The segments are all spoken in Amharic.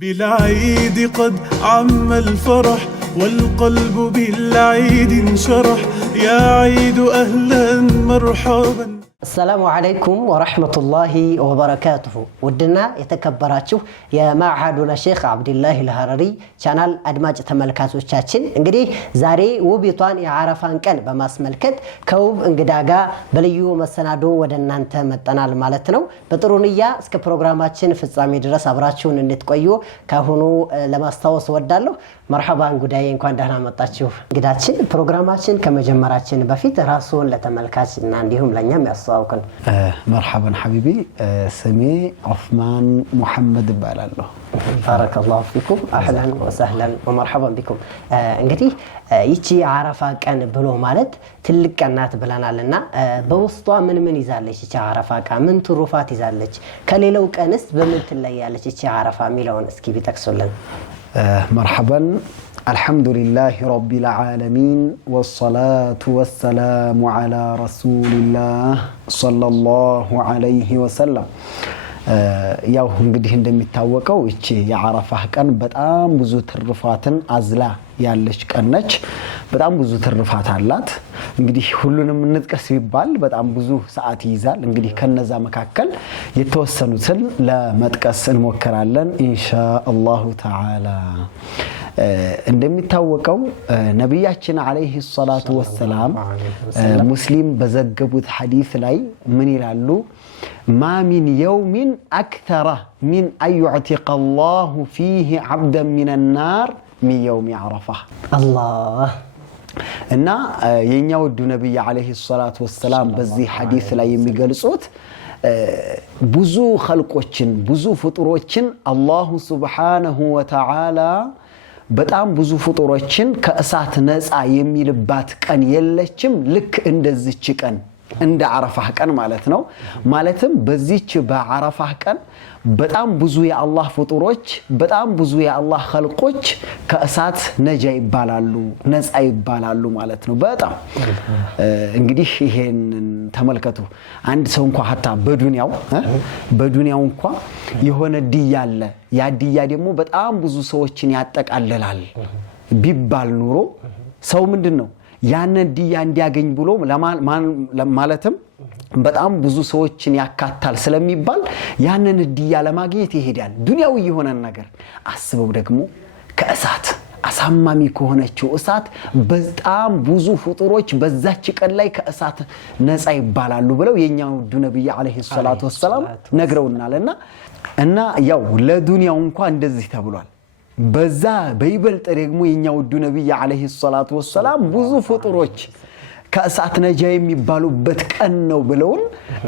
بالعيد قد عم الفرح والقلب بالعيد انشرح يا عيد أهلا مرحبا. السلام عليكم ورحمة الله وبركاته. ودنا يتكبراتشو يا معهدنا الشيخ عبد الله الهرري channel أدماج تملكاتوቻችን እንግዲህ ዛሬ ውቢቷን የዓረፋን ቀን በማስመልከት ከውብ እንግዳጋ በልዩ መሰናዶ ወደ እናንተ መጣናል ማለት ነው። በጥሩ ንያ እስከ ፕሮግራማችን ፍጻሜ ድረስ አብራችሁን እንድትቆዩ ካሁኑ ለማስታወስ ወዳለሁ። مرحبا እንግዳዬ እንኳን ደህና መጣችሁ። እንግዳችን ፕሮግራማችን ከመጀመራችን በፊት ራስዎን ለተመልካችና እንዲሁም ለኛም ያስተዋውቁን። مرحبا حبيبي سمي عثمان محمد بالله. بارك الله فيكم اهلا وسهلا ومرحبا بكم. እንግዲህ ይቺ ዓረፋ ቀን ብሎ ማለት ትልቅ ቀናት ብለናልና በውስጧ ምን ይዛለች ይቺ ዓረፋ ቀን? ምን ትሩፋት ይዛለች? ከሌላው ቀንስ በምን ትለያለች ይቺ ዓረፋ የሚለውን እስኪ ቢጠቅሱልን። مرحبا الحمد لله رب العالمين والصلاة والسلام على رسول الله صلى الله عليه وسلم. ያው እንግዲህ እንደሚታወቀው እቺ የዓረፋ ቀን በጣም ብዙ ትርፋትን አዝላ ያለች ቀን ነች። በጣም ብዙ ትርፋት አላት። እንግዲህ ሁሉንም እንጥቀስ ቢባል በጣም ብዙ ሰዓት ይይዛል። እንግዲህ ከነዛ መካከል የተወሰኑትን ለመጥቀስ እንሞክራለን ኢንሻአላሁ ተዓላ። እንደሚታወቀው ነብያችን አለይሂ ሰላቱ ወሰላም ሙስሊም በዘገቡት ሐዲስ ላይ ምን ይላሉ? ما من يوم أكثر من أن يعتق الله فيه عبدا من النار من يوم عرفة. الله. እና የኛው ነብይ አለይሂ ሰላቱ ወሰላም በዚህ ሐዲስ ላይ የሚገልጹት ብዙ ኸልቆችን ብዙ ፍጡሮችን አላህ ሱብሓነሁ ወተዓላ በጣም ብዙ ፍጡሮችን ከእሳት ነፃ የሚልባት ቀን የለችም ልክ እንደዚች ቀን እንደ ዓረፋ ቀን ማለት ነው። ማለትም በዚች በዓረፋ ቀን በጣም ብዙ የአላህ ፍጡሮች በጣም ብዙ የአላህ ኸልቆች ከእሳት ነጃ ይባላሉ ነፃ ይባላሉ ማለት ነው። በጣም እንግዲህ ይሄን ተመልከቱ። አንድ ሰው እንኳን ሀታ በዱንያው እንኳን የሆነ ዲያ አለ። ያ ዲያ ደግሞ በጣም ብዙ ሰዎችን ያጠቃልላል ቢባል ኑሮ ሰው ምንድነው ያንን ዲያ እንዲያገኝ ብሎ ማለትም በጣም ብዙ ሰዎችን ያካታል ስለሚባል ያንን ዲያ ለማግኘት ይሄዳል። ዱንያው የሆነ ነገር አስበው ደግሞ ከእሳት አሳማሚ ከሆነችው እሳት በጣም ብዙ ፍጡሮች በዛች ቀን ላይ ከእሳት ነፃ ይባላሉ ብለው የኛው ነብይ አለይሂ ሰላቱ ወሰላም ነግረውናልና ያው ለዱንያው እንኳን እንደዚህ ተብሏል። በዛ በይበልጥ ደግሞ የኛው ነብይ አለይሂ ሰላቱ ወሰላም ብዙ ፍጡሮች ከእሳት ነጃ የሚባሉበት ቀን ነው ብለውን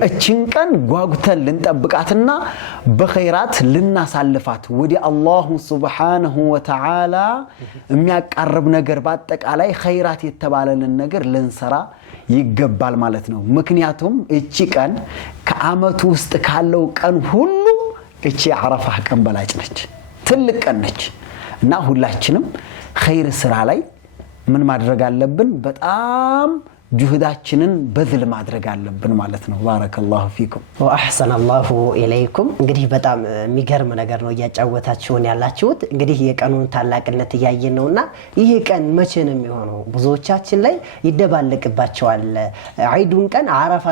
እቺን ቀን ጓጉተን ልንጠብቃትና በኸይራት ልናሳልፋት ወዲ አላህ ሱብሓነሁ ወተዓላ የሚያቀርብ ነገር በአጠቃላይ ኸይራት የተባለልን ነገር ልንሰራ ይገባል ማለት ነው። ምክንያቱም እቺ ቀን ከዓመቱ ውስጥ ካለው ቀን ሁሉ እቺ ዓረፋ ቀን በላጭ ነች፣ ትልቅ ቀን ነች። እና ሁላችንም ኸይር ስራ ላይ ምን ማድረግ አለብን? በጣም ጁህዳችንን በዝል ማድረግ አለብን ማለት ነው። ባረከላሁ ፊኩም ወአህሰነ አላሁ ኢለይኩም። እንግዲህ በጣም የሚገርም ነገር ነው እያጫወታችሁን ያላችሁት። እንግዲህ የቀኑን ታላቅነት እያየን ነውና ይሄ ቀን መቼ ነው የሚሆነው? ብዙዎቻችን ላይ ይደባለቅባቸዋል። ዒዱን ቀን ዓረፋ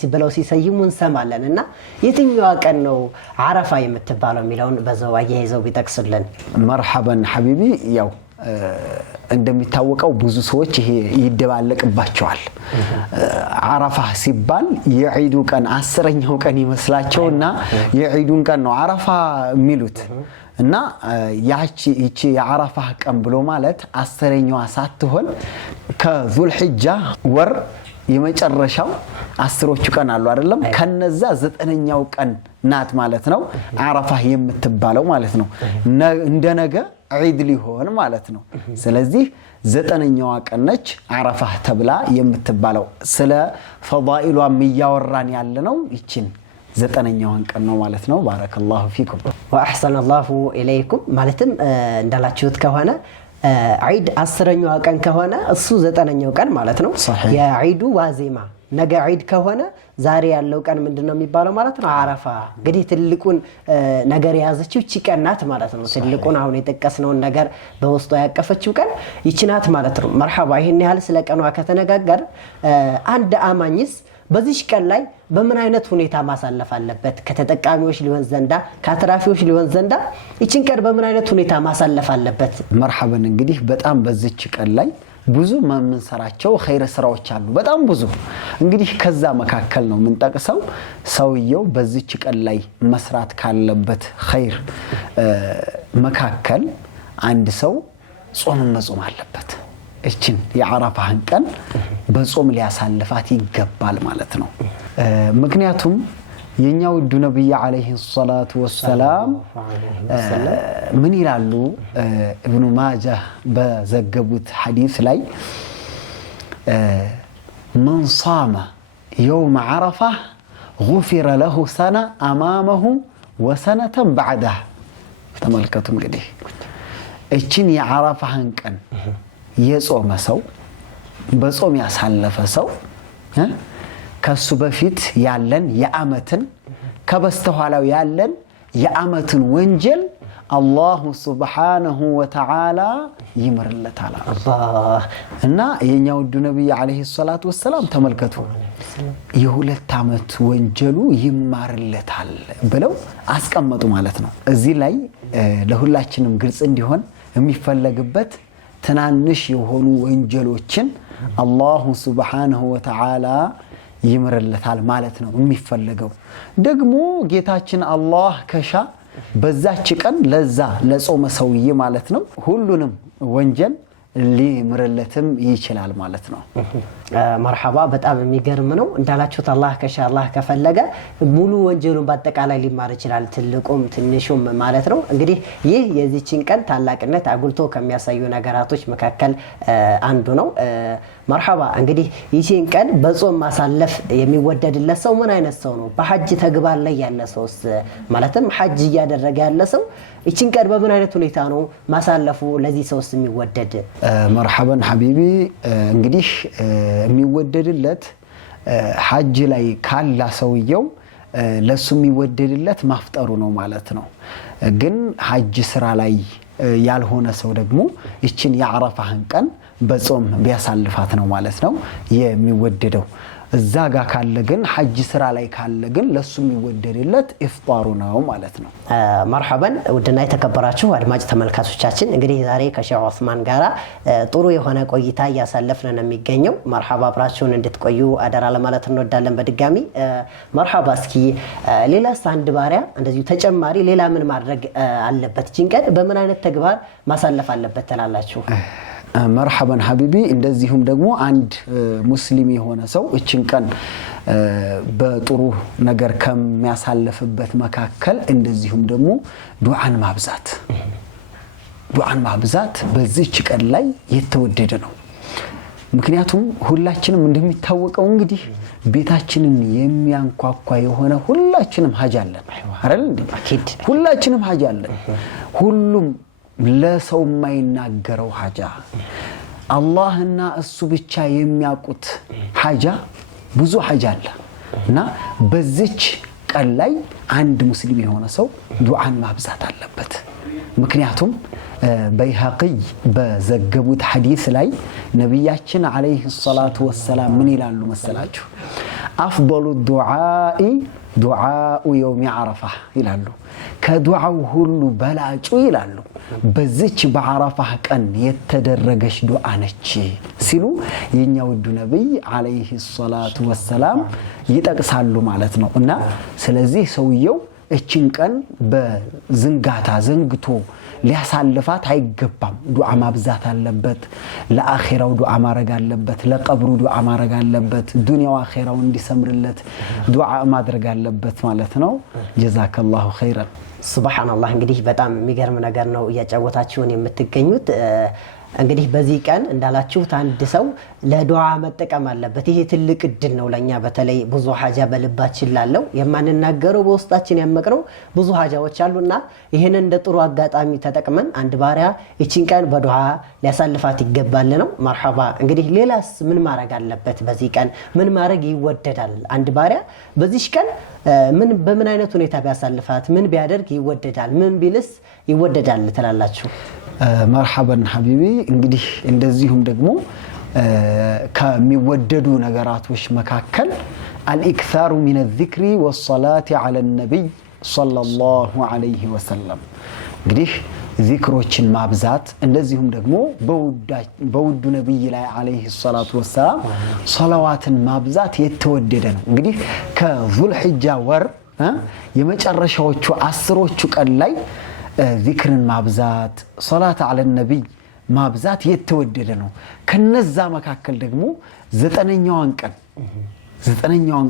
ሲባለው ሲሰይሙ እንሰማለንና የትኛው ቀን ነው ዓረፋ የምትባለው የሚለውን በዛው አያይዘው ቢጠቅሱልን። መርሐበን ሐቢቢ። ያው እንደሚታወቀው ብዙ ሰዎች ይሄ ይደባለቅባቸዋል። ዓረፋ ሲባል የዒዱ ቀን 10ኛው ቀን ይመስላቸውና የዒዱን ቀን ነው ዓረፋ የሚሉት። እና ይቺ የዓረፋ ቀን ብሎ ማለት 10ኛዋ ሳትሆን ከዙልሂጃ ወር የመጨረሻው 10ዎቹ ቀን አሉ አይደለም? ከነዛ 9ኛው ቀን ናት ማለት ነው ዓረፋ የምትባለው ማለት ነው። እንደነገ ዒድ ሊሆን ማለት ነው። ስለዚህ 9ኛዋ ቀን ነች ዓረፋ ተብላ የምትባለው። ስለ ፈዳኢሏም እያወራን ያለነው ይችን 9ኛዋን ቀን ነው ማለት ነው። ባረከላሁ ፊኩም ወአህሰነ አላሁ ኢለይኩም። ማለትም እንዳላችሁት ከሆነ ዒድ 10ኛው ቀን ከሆነ እሱ 9ኛው ቀን ማለት ነው። የዒዱ ዋዜማ ነገ ዒድ ከሆነ ዛሬ ያለው ቀን ምንድነው የሚባለው ማለት ነው አረፋ እንግዲህ ትልቁን ነገር የያዘችው እቺ ቀን ናት ማለት ነው ትልቁን አሁን የጠቀስነውን ነገር በውስጧ ያቀፈችው ቀን ይቺ ናት ማለት ነው መርሐባ ይሄን ያህል ስለ ቀኗ ከተነጋገር አንድ አማኝስ በዚህ ቀን ላይ በምን አይነት ሁኔታ ማሳለፍ አለበት ከተጠቃሚዎች ሊሆን ዘንዳ ከአትራፊዎች ሊሆን ዘንዳ ይቺን ቀን በምን አይነት ሁኔታ ማሳለፍ አለበት መርሐበን እንግዲህ በጣም በዚች ቀን ላይ ብዙ መንሰራቸው ኸይር ስራዎች አሉ በጣም ብዙ እንግዲህ ከዛ መካከል ነው ምን ጠቅሰው ሰውየው በዚች ቀን ላይ መስራት ካለበት ኸይር መካከል አንድ ሰው ጾም መጾም አለበት እቺን የአረፋህን ቀን በጾም ሊያሳልፋት ይገባል ማለት ነው ምክንያቱም የኛው ውዱ ነብይ አለይሂ ሰላቱ ወሰላም ምን ይላሉ ኢብኑ ማጃህ በዘገቡት ሐዲስ ላይ من صام يوم عرفة غفر له سنة أمامه وسنة بعده ተመልከቱ እንግዲህ እቺን የአረፋህን ቀን የጾመ ሰው በጾም ያሳለፈ ሰው ከሱ በፊት ያለን የአመትን ከበስተኋላው ያለን የአመትን ወንጀል አላሁ ሱብሓነሁ ወተዓላ ይምርለታል አላህ እና የኛው ውዱ ነብይ አለይሂ ሰላቱ ወሰላም ተመልከቱ የሁለት አመት ወንጀሉ ይማርለታል ብለው አስቀመጡ ማለት ነው እዚህ ላይ ለሁላችንም ግልጽ እንዲሆን የሚፈለግበት ትናንሽ የሆኑ ወንጀሎችን አላሁ ሱብሓነሁ ወተዓላ ይምርለታል ማለት ነው የሚፈልገው ደግሞ ጌታችን አላህ ከሻ በዛች ቀን ለዛ ለጾመ ሰውዬ ማለት ነው ሁሉንም ወንጀል ሊምርለትም ይችላል ማለት ነው መርሐባ በጣም የሚገርም ነው እንዳላችሁት አላህ ከሻ አላህ ከፈለገ ሙሉ ወንጀሉን በአጠቃላይ ሊማር ይችላል ትልቁም ትንሹም ማለት ነው እንግዲህ ይህ የዚህችን ቀን ታላቅነት አጉልቶ ከሚያሳዩ ነገራቶች መካከል አንዱ ነው መርሐባ እንግዲህ ይህችን ቀን በጾም ማሳለፍ የሚወደድለት ሰው ምን አይነት ሰው ነው በሐጅ ተግባር ላይ ያለ ሰውስ ማለትም ሐጅ ያደረገ ያለ ሰው ይህችን ቀን በምን አይነት ሁኔታ ነው ማሳለፉ ለዚህ ሰውስ የሚወደድ መርሐባን ሐቢቢ እንግዲህ የሚወደድለት ሐጅ ላይ ካላ ሰውየው ለሱ የሚወደድለት ማፍጠሩ ነው ማለት ነው ግን ሐጅ ስራ ላይ ያልሆነ ሰው ደግሞ ይችን የአረፋህን ቀን በጾም ቢያሳልፋት ነው ማለት ነው የሚወደደው እዛ ጋር ካለ ግን ሐጅ ስራ ላይ ካለ ግን ለሱ የሚወደድለት ኢፍጣሩ ነው ማለት ነው መርሐባን ወደና የተከበራችሁ አድማጭ ተመልካቾቻችን እንግዲህ ዛሬ ከሼህ ዑስማን ጋራ ጥሩ የሆነ ቆይታ ያሳለፍን ነው የሚገኘው መርሐባ አብራችሁን እንድትቆዩ አደራ ለማለት እንወዳለን በድጋሚ መርሐባ እስኪ ሌላ አንድ ባሪያ እንደዚሁ ተጨማሪ ሌላ ምን ማድረግ አለበት ጅንቀን በምን አይነት ተግባር ማሳለፍ አለበት ተላላችሁ መርሐባን ሐቢቢ እንደዚሁም ደግሞ አንድ ሙስሊም የሆነ ሰው እቺን ቀን በጥሩ ነገር ከሚያሳልፍበት መካከል እንደዚሁም ደግሞ ዱዓን ማብዛት በዚህች ቀን ላይ የተወደደ ነው ምክንያቱም ሁላችንም እንደሚታወቀው እንግዲህ ቤታችንን የሚያንኳኳ የሆነ ሁላችንም ሐጅ አለን አይደል እንዴ ሁላችንም ሐጅ አለን ሁሉም ለሰው የማይናገረው ሐጃ አላህና እሱ ብቻ የሚያውቁት ሐጃ ብዙ ሐጃ አለ እና በዚች ቀን ላይ አንድ ሙስሊም የሆነ ሰው ዱዓን ማብዛት አለበት ምክንያቱም በይሃቂ በዘገቡት ሐዲስ ላይ ነብያችን አለይሂ ሰላቱ ወሰላም ምን ይላሉ መሰላችሁ አፍضل الدعاء دعاء يوم عرفة ይላሉ ከዱዓው ሁሉ በላጩ ይላሉ በዚች በአረፋህ ቀን የተደረገች ዱዓ ነች ሲሉ የኛው ውዱ ነብይ አለይሂ ሰላቱ ወሰላም ይጠቅሳሉ ማለት ነው እና ስለዚህ ሰውየው እቺን ቀን በዝንጋታ ዘንግቶ ሊያሳልፋት አይገባም ዱዓ ማብዛት አለበት ለአኺራው ዱዓ ማድረግ አለበት ለቀብሩ ዱዓ ማድረግ አለበት ዱንያው አኺራው እንዲሰምርለት ዱዓ ማድረግ አለበት ማለት ነው ጀዛከላሁ ኸይራን ሱብሃንአላህ እንግዲህ በጣም የሚገርም ነገር ነው እያጫወታችሁን የምትገኙት። እንግዲህ በዚህ ቀን እንዳላችሁት አንድ ሰው ለዱዓ መጠቀም አለበት። ይሄ ትልቅ እድል ነው ለኛ በተለይ ብዙ ሐጃ በልባችን ላለው የማንናገረው በውስጣችን ያመቅነው ብዙ ሐጃዎች አሉና ይሄንን እንደ ጥሩ አጋጣሚ ተጠቅመን አንድ ባሪያ እቺን ቀን በዱዓ ሊያሳልፋት ይገባል ነው። መርሐባ። እንግዲህ ሌላስ ምን ማድረግ አለበት? በዚህ ቀን ምን ማድረግ ይወደዳል? አንድ ባሪያ በዚህ ቀን ምን በምን አይነት ሁኔታ ቢያሳልፋት ምን ቢያደርግ ይወደዳል? ምን ቢልስ ይወደዳል ትላላችሁ? መርሐበን ሐቢቢ። እንግዲህ እንደዚሁም ደግሞ ከሚወደዱ ነገራቶች መካከል አልኢክታሩ ሚነ ዚክሪ ወሰላቲ ዐለ ነቢይ ሰለላሁ ዐለይሂ ወሰለም። እንግዲህ ዚክሮችን ማብዛት እንደዚሁም ደግሞ በውዱ ነብይ ላይ ዐለይሂ ሰላቱ ወሰላም ሰላዋትን ማብዛት የተወደደ ነው። እንግዲህ ከዙልሂጃ ወር የመጨረሻዎቹ 10ዎቹ ቀን ላይ ዚክርን ማብዛት ሰላት ዐለ ነብይ ማብዛት የተወደደ ነው። ከነዛ መካከል ደግሞ 9ኛዋን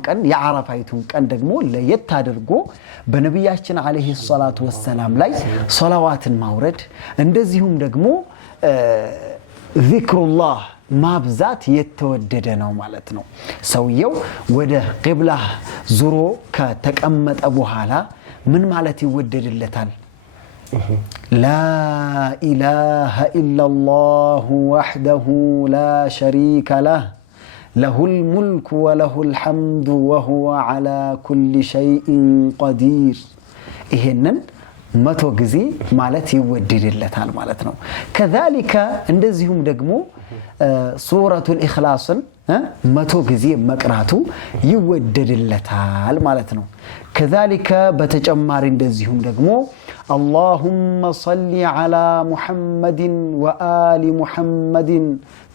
ቀን የዓረፋይቱን ቀን ደግሞ ለየት አድርጎ በነብያችን ዐለይሂ ሰላቱ ወሰላም ላይ ሶላዋትን ማውረድ እንደዚሁም ደግሞ ዚክሩላህ ማብዛት የተወደደ ነው ማለት ነው። ሰውየው ወደ ቂብላ ዙሮ ከተቀመጠ በኋላ ምን ማለት ይወደድለታል? لا إله إلا الله وحده لا شريك له له الملك وله الحمد وهو على كل شيء قدير إهنن متو غزي مالت يوددلتال ማለት ነው። كذلك እንደዚሁም ደግሞ سورة الإخلاص መቶ ጊዜ መቅራቱ ይወደድለታል ማለት ነው። كذلك በተጨማሪ እንደዚሁም ደግሞ اللهم صل على محمد وآل محمد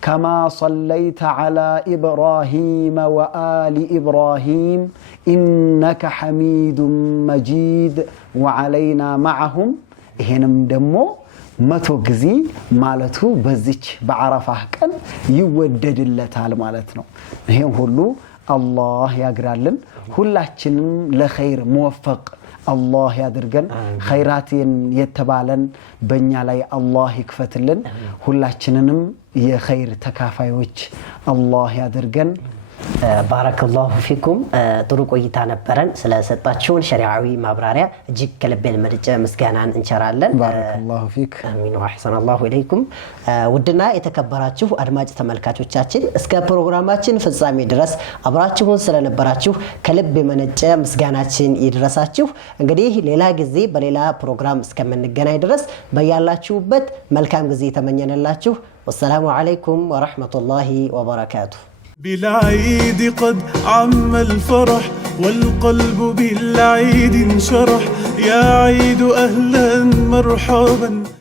كما صليت على إبراهيم وآل إبراهيم إنك حميد مجيد وعلينا معهم ይሄንም ደግሞ መቶ ጊዜ ማለቱ በዚች በዓረፋህ ቀን ይወደድለታል ማለት ነው። ይሄን ሁሉ አላህ ያግራልን። ሁላችንም ለኸይር ሙወፈቅ አላህ ያድርገን። ኸይራትን የተባለን በእኛ ላይ አላህ ይክፈትልን። ሁላችንንም የኸይር ተካፋዮች አላህ ያድርገን። ባረከላሁ ፊኩም። ጥሩ ቆይታ ነበረን። ስለሰጣችሁን ሸሪዓዊ ማብራሪያ እጅግ ከልብ የመነጨ ምስጋናን እንቸራለን። ባረከላሁ ፊክ። አሚን ወአሕሰነላሁ ኢለይኩም። ውድና የተከበራችሁ አድማጭ ተመልካቾቻችን እስከ ፕሮግራማችን ፍጻሜ ድረስ አብራችሁን ስለነበራችሁ ከልብ የመነጨ ምስጋናችን ይድረሳችሁ። እንግዲህ ሌላ ጊዜ በሌላ ፕሮግራም እስከምንገናኝ ድረስ በያላችሁበት መልካም ጊዜ ተመኘንላችሁ። ወሰላሙ አለይኩም ወራህመቱላሂ ወበረካቱሁ። بالعيد قد عم الفرح والقلب بالعيد انشرح يا عيد أهلا مرحبا